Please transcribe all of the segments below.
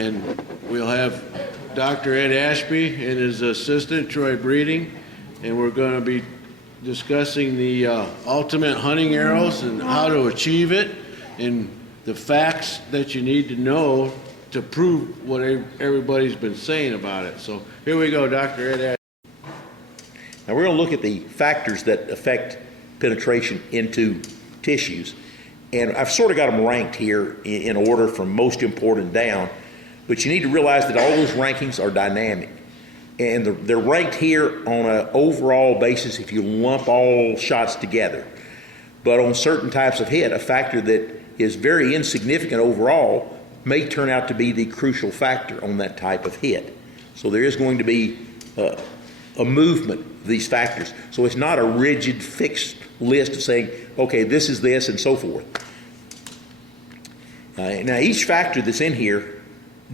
And we'll have Dr. Ed Ashby and his assistant, Troy Breeding, and we're going to be discussing the ultimate hunting arrows and how to achieve it and the facts that you need to know to prove what everybody's been saying about it. So here we go, Dr. Ed Ashby. Now we're going to look at the factors that affect penetration into tissues. And I've sort of got them ranked here in order from most important down. But you need to realize that all those rankings are dynamic. And they're ranked here on an overall basis if you lump all shots together. But on certain types of hit, a factor that is very insignificant overall may turn out to be the crucial factor on that type of hit. So there is going to be a movement of these factors. So it's not a rigid, fixed list of saying, okay, this is this and so forth. Now each factor that's in here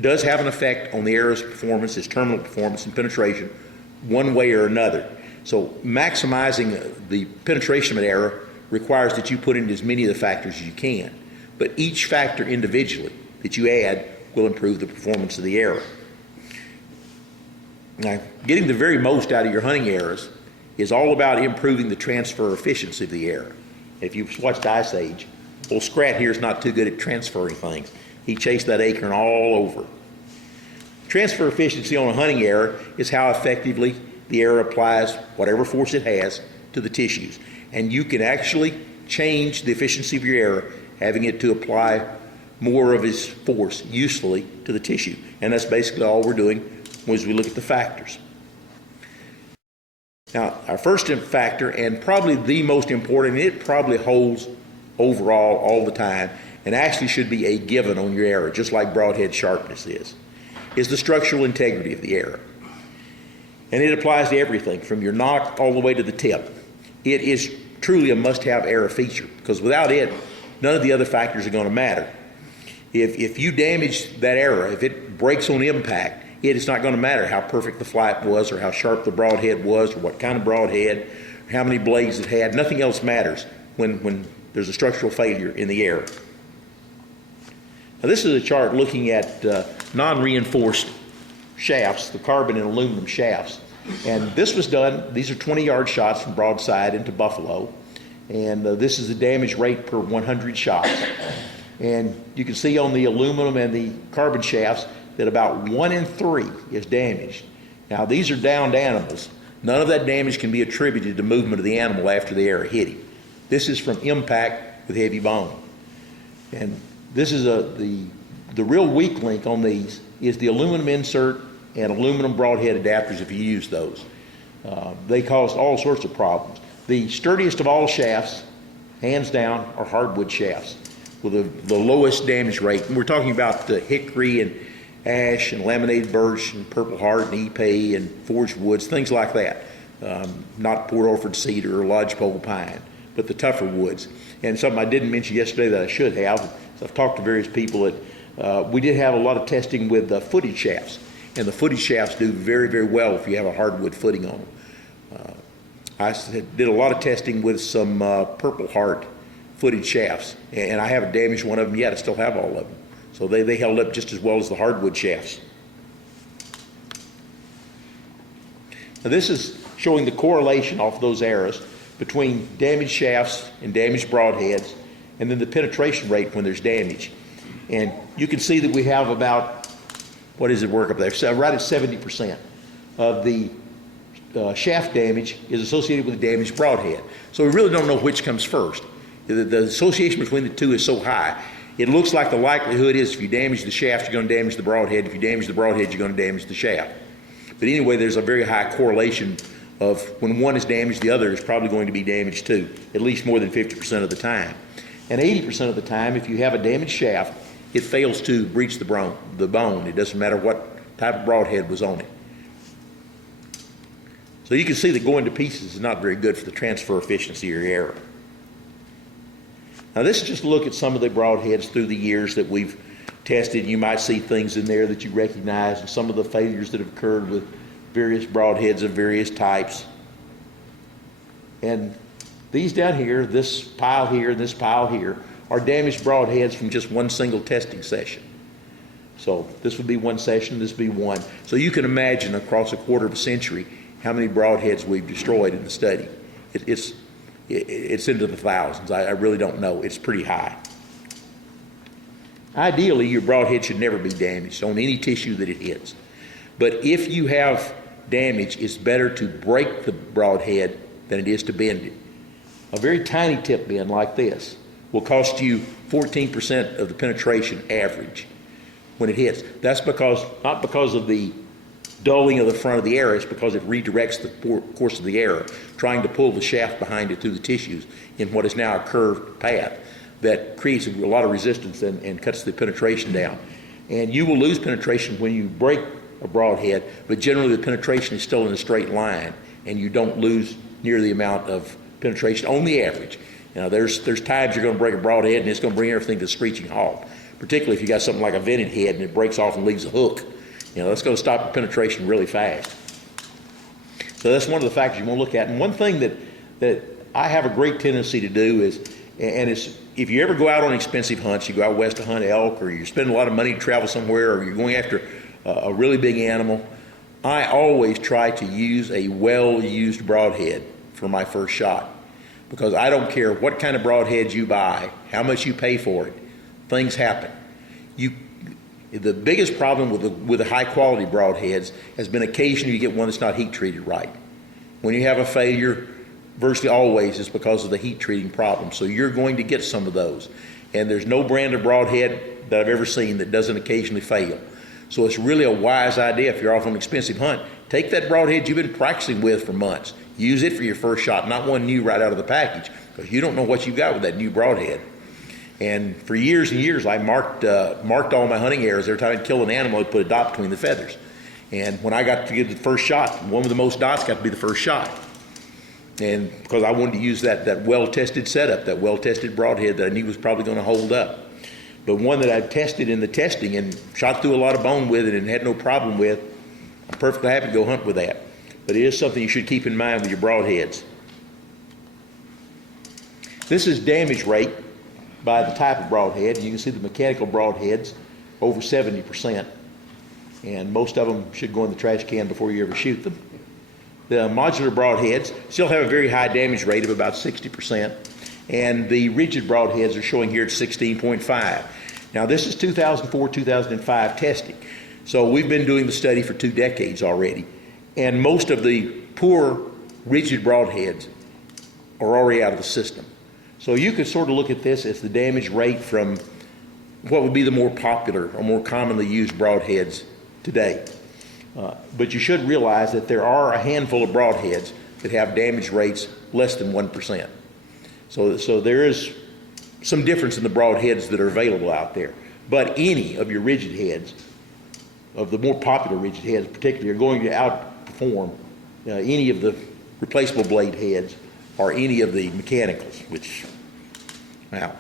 does have an effect on the arrow's performance, its terminal performance and penetration, one way or another. So maximizing the penetration of an arrow requires that you put in as many of the factors as you can. But each factor individually that you add will improve the performance of the arrow. Now, getting the very most out of your hunting arrows is all about improving the transfer efficiency of the arrow. If you've watched Ice Age, old Scrat here is not too good at transferring things. He chased that acorn all over. Transfer efficiency on a hunting arrow is how effectively the arrow applies whatever force it has to the tissues. And you can actually change the efficiency of your arrow, having it to apply more of its force usefully to the tissue. And that's basically all we're doing as we look at the factors. Now, our first factor, and probably the most important, and it probably holds overall all the time, and actually should be a given on your arrow, just like broadhead sharpness is the structural integrity of the arrow. And it applies to everything from your nock all the way to the tip. It is truly a must-have arrow feature, because without it, none of the other factors are going to matter. If you damage that arrow, if it breaks on impact, it is not going to matter how perfect the flight was or how sharp the broadhead was or what kind of broadhead or how many blades it had. Nothing else matters when there's a structural failure in the arrow. Now this is a chart looking at non-reinforced shafts, the carbon and aluminum shafts. And this was done, these are 20-yard shots from broadside into buffalo. And this is the damage rate per 100 shots. And you can see on the aluminum and the carbon shafts that about 1 in 3 is damaged. Now these are downed animals. None of that damage can be attributed to movement of the animal after the arrow hit him. This is from impact with heavy bone. And this is the real weak link on these is the aluminum insert and aluminum broadhead adapters if you use those. They cause all sorts of problems. The sturdiest of all shafts, hands down, are hardwood shafts with the lowest damage rate. And we're talking about the hickory and ash and laminated birch and purple heart and epee and forged woods, things like that. Not Port Orford cedar or lodgepole pine, but the tougher woods. And something I didn't mention yesterday that I should have, so I've talked to various people that we did have a lot of testing with footed shafts. And the footed shafts do very, very well if you have a hardwood footing on them. I did a lot of testing with some purple heart footed shafts, and I haven't damaged one of them yet. I still have all of them. So they held up just as well as the hardwood shafts. Now this is showing the correlation off those arrows between damaged shafts and damaged broadheads, and then the penetration rate when there's damage. And you can see that we have about, what does it work up there? So right at 70% of the shaft damage is associated with the damaged broadhead. So we really don't know which comes first. The association between the two is so high. It looks like the likelihood is if you damage the shaft, you're going to damage the broadhead. If you damage the broadhead, you're going to damage the shaft. But anyway, there's a very high correlation of when one is damaged, the other is probably going to be damaged too, at least more than 50% of the time. And 80% of the time, if you have a damaged shaft, it fails to breach the bone. It doesn't matter what type of broadhead was on it. So you can see that going to pieces is not very good for the transfer efficiency of your arrow. Now this is just a look at some of the broadheads through the years that we've tested. You might see things in there that you recognize and some of the failures that have occurred with various broadheads of various types. And these down here, this pile here, and this pile here, are damaged broadheads from just one single testing session. So this would be one session, this would be one. So you can imagine across a quarter of a century how many broadheads we've destroyed in the study. It's into the thousands. I really don't know. It's pretty high. Ideally, your broadhead should never be damaged on any tissue that it hits. But if you have damage, it's better to break the broadhead than it is to bend it. A very tiny tip bend like this will cost you 14% of the penetration average when it hits. That's not because of the dulling of the front of the arrow, it's because it redirects the course of the arrow, trying to pull the shaft behind it through the tissues in what is now a curved path that creates a lot of resistance and cuts the penetration down. And you will lose penetration when you break a broadhead, but generally the penetration is still in a straight line, and you don't lose near the amount of penetration on the average. Now, there's times you're going to break a broadhead and it's going to bring everything to a screeching halt, particularly if you got something like a vented head and it breaks off and leaves a hook. That's going to stop the penetration really fast. So that's one of the factors you want to look at. And one thing that I have a great tendency to do is, and it's, if you ever go out on expensive hunts, you go out west to hunt elk, or you're spending a lot of money to travel somewhere, or you're going after a really big animal, I always try to use a well-used broadhead for my first shot, because I don't care what kind of broadhead you buy, how much you pay for it, things happen. The biggest problem with the high-quality broadheads has been occasionally you get one that's not heat-treated right. When you have a failure, virtually always it's because of the heat-treating problem. So you're going to get some of those. And there's no brand of broadhead that I've ever seen that doesn't occasionally fail. So it's really a wise idea if you're off on an expensive hunt. Take that broadhead you've been practicing with for months. Use it for your first shot, not one new right out of the package, because you don't know what you've got with that new broadhead. And for years and years, I marked all my hunting arrows. Every time I'd kill an animal, I'd put a dot between the feathers. And when I got to get the first shot, one with the most dots got to be the first shot. And because I wanted to use that well-tested setup, that well-tested broadhead that I knew was probably going to hold up. But one that I've tested in the testing and shot through a lot of bone with it and had no problem with, I'm perfectly happy to go hunt with that. But it is something you should keep in mind with your broadheads. This is damage rate by the type of broadhead. You can see the mechanical broadheads over 70%, and most of them should go in the trash can before you ever shoot them. The modular broadheads still have a very high damage rate of about 60%, and the rigid broadheads are showing here at 16.5. Now this is 2004-2005 testing, so we've been doing the study for 2 decades already, and most of the poor rigid broadheads are already out of the system. So you could sort of look at this as the damage rate from what would be the more popular or more commonly used broadheads today. But you should realize that there are a handful of broadheads that have damage rates less than 1%. So there is some difference in the broadheads that are available out there. But any of your rigid heads, of the more popular rigid heads particularly, are going to outperform any of the replaceable blade heads or any of the mechanicals, which, well,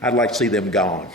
I'd like to see them gone.